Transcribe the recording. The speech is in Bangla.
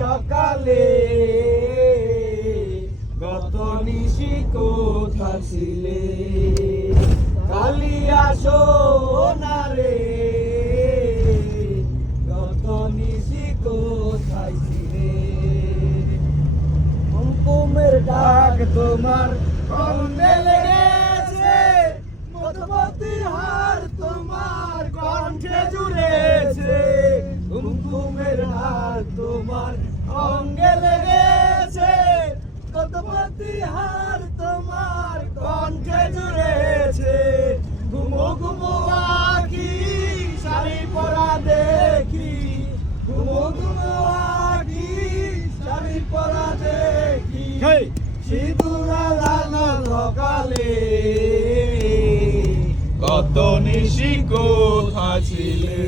সকালে গত নিশি কোথা ছিলে কালিয়া সোনারে গত নিশি কোথায় ছিলে হুকুমের ডাক তোমার কণ্ঠে লেগেছে মধুমতি হার তোমার কণ্ঠে জুড়েছে হুকুমের হার তোমার অঙ্গে লেগেছে মধুমতি হার তোমার কণ্ঠে জুড়েছে ঘুমো ঘুমো আঁখি শাড়ি পরা দেখি ঘুমো ঘুমো আঁখি শাড়ি পরা দেখি সিঁদুর লাগানো সকালে কত নিশি কোথা ছিলে।